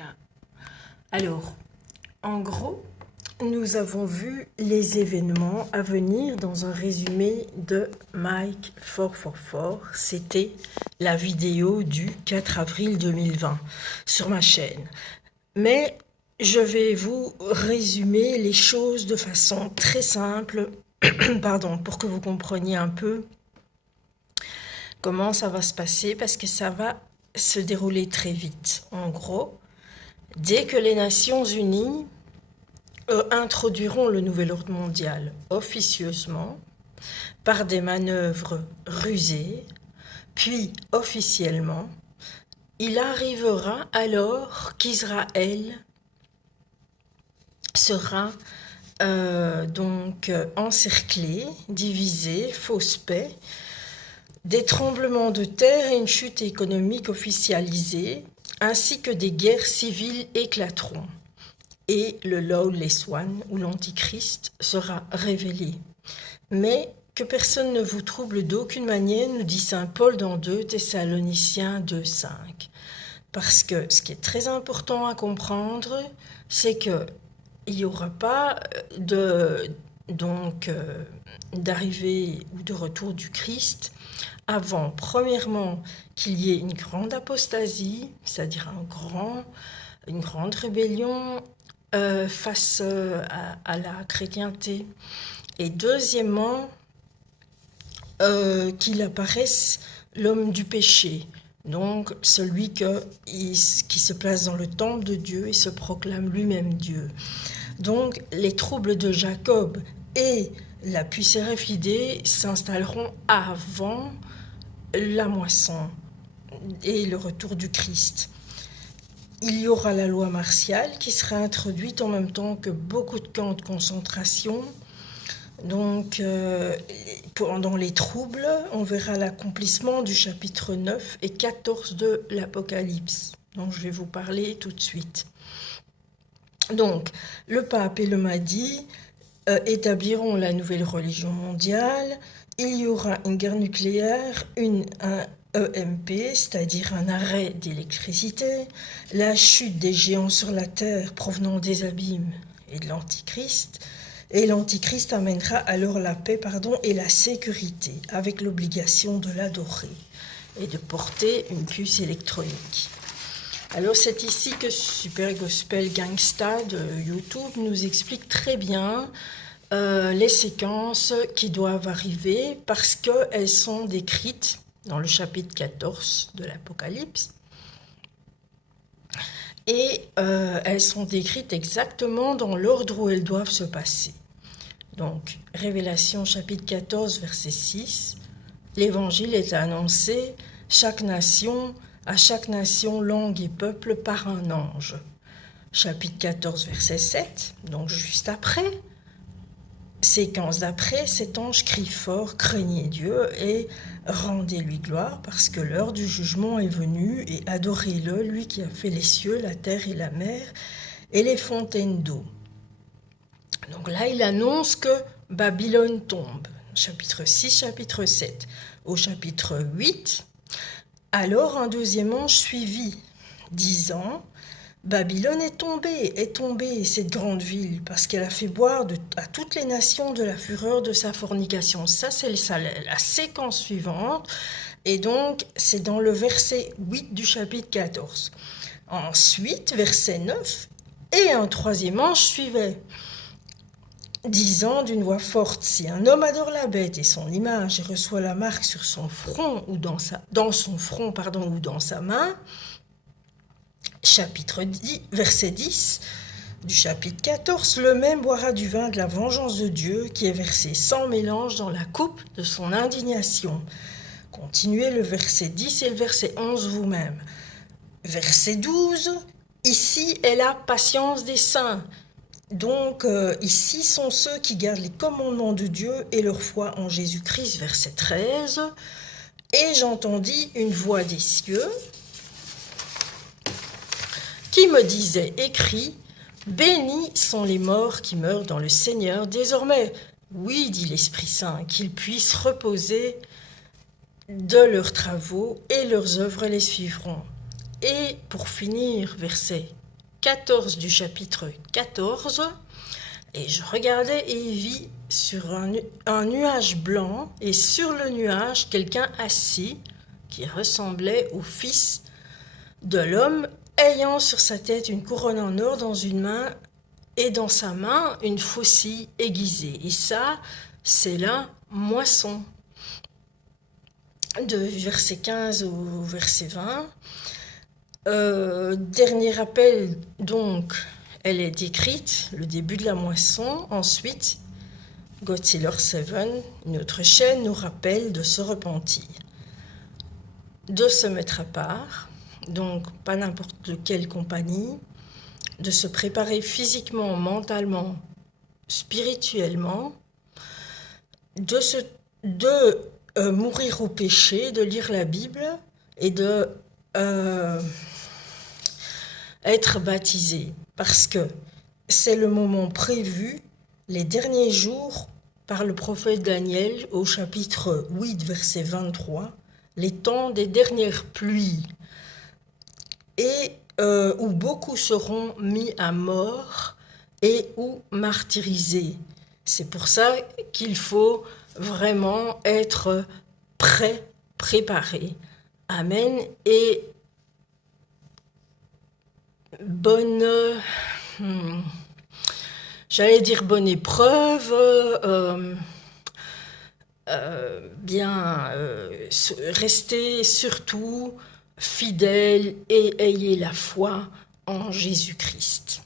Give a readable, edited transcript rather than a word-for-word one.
Voilà. Alors, en gros, nous avons vu les événements à venir dans un résumé de Mike 444. C'était la vidéo du 4 avril 2020 sur ma chaîne. Mais je vais vous résumer les choses de façon très simple, pardon, pour que vous compreniez un peu comment ça va se passer, parce que ça va se dérouler très vite. En gros, dès que les Nations Unies introduiront le nouvel ordre mondial officieusement, par des manœuvres rusées, puis officiellement, il arrivera alors qu'Israël sera donc encerclé, divisé, fausse paix, des tremblements de terre et une chute économique officialisée, ainsi que des guerres civiles éclateront. Et le Lawless One, ou l'Antichrist, sera révélé. Mais que personne ne vous trouble d'aucune manière, nous dit saint Paul dans 2 Thessaloniciens 2,5. Parce que ce qui est très important à comprendre, c'est que il n'y aura pas d'arrivée ou de retour du Christ avant, premièrement, qu'il y ait une grande apostasie, c'est-à-dire une grande rébellion face à la chrétienté. Et deuxièmement, qu'il apparaisse l'homme du péché, donc celui qui se place dans le temple de Dieu et se proclame lui-même Dieu. Donc les troubles de Jacob et la pucérée fidée s'installeront avant la moisson et le retour du Christ. Il y aura la loi martiale qui sera introduite en même temps que beaucoup de camps de concentration. Donc, pendant les troubles, on verra l'accomplissement du chapitre 9 et 14 de l'Apocalypse, dont je vais vous parler tout de suite. Donc, le pape et le Mahdi établiront la nouvelle religion mondiale. Il y aura une guerre nucléaire, un EMP, c'est-à-dire un arrêt d'électricité, la chute des géants sur la terre provenant des abîmes et de l'Antichrist. Et l'Antichrist amènera alors la paix, et la sécurité, avec l'obligation de l'adorer et de porter une puce électronique. Alors c'est ici que Super Gospel Gangsta de YouTube nous explique très bien les séquences qui doivent arriver, parce qu'elles sont décrites dans le chapitre 14 de l'Apocalypse. Et elles sont décrites exactement dans l'ordre où elles doivent se passer. Donc, Révélation chapitre 14, verset 6, l'Évangile est annoncé à chaque nation, langue et peuple par un ange. Chapitre 14, verset 7, donc juste après, séquence d'après, cet ange crie fort, craignez Dieu et rendez-lui gloire, parce que l'heure du jugement est venue, et adorez-le, lui qui a fait les cieux, la terre et la mer, et les fontaines d'eau. Donc là, il annonce que Babylone tombe. Chapitre 6, chapitre 7. Au chapitre 8, alors un deuxième ange suivit, disant, Babylone est tombée, cette grande ville, parce qu'elle a fait boire à toutes les nations de la fureur de sa fornication. Ça, c'est la séquence suivante. Et donc, c'est dans le verset 8 du chapitre 14. Ensuite, verset 9, et un troisième ange suivait, disant d'une voix forte, si un homme adore la bête et son image et reçoit la marque sur son front ou dans sa main, verset 10 du chapitre 14, le même boira du vin de la vengeance de Dieu qui est versé sans mélange dans la coupe de son indignation. Continuez le verset 10 et le verset 11 vous-même. Verset 12, ici est la patience des saints. Donc, ici sont ceux qui gardent les commandements de Dieu et leur foi en Jésus-Christ, verset 13. Et j'entendis une voix des cieux qui me disait, écrit, bénis sont les morts qui meurent dans le Seigneur désormais. Oui, dit l'Esprit Saint, qu'ils puissent reposer de leurs travaux et leurs œuvres les suivront. Et pour finir, verset 14 du chapitre 14. Et je regardais et vis sur un nuage blanc, et sur le nuage, quelqu'un assis qui ressemblait au Fils de l'homme, ayant sur sa tête une couronne en or dans une main, et dans sa main une faucille aiguisée. Et ça, c'est la moisson. De verset 15 au verset 20. Dernier rappel, donc, elle est décrite, le début de la moisson. Ensuite, Godsealer 7, une autre chaîne, nous rappelle de se repentir, de se mettre à part, donc pas n'importe quelle compagnie, de se préparer physiquement, mentalement, spirituellement, de mourir au péché, de lire la Bible et de être baptisé, parce que c'est le moment prévu, les derniers jours, par le prophète Daniel au chapitre 8, verset 23, les temps des dernières pluies, et où beaucoup seront mis à mort et ou martyrisés. C'est pour ça qu'il faut vraiment être prêt, préparé. Amen. Et bonne, j'allais dire bonne épreuve, restez surtout fidèles et ayez la foi en Jésus-Christ.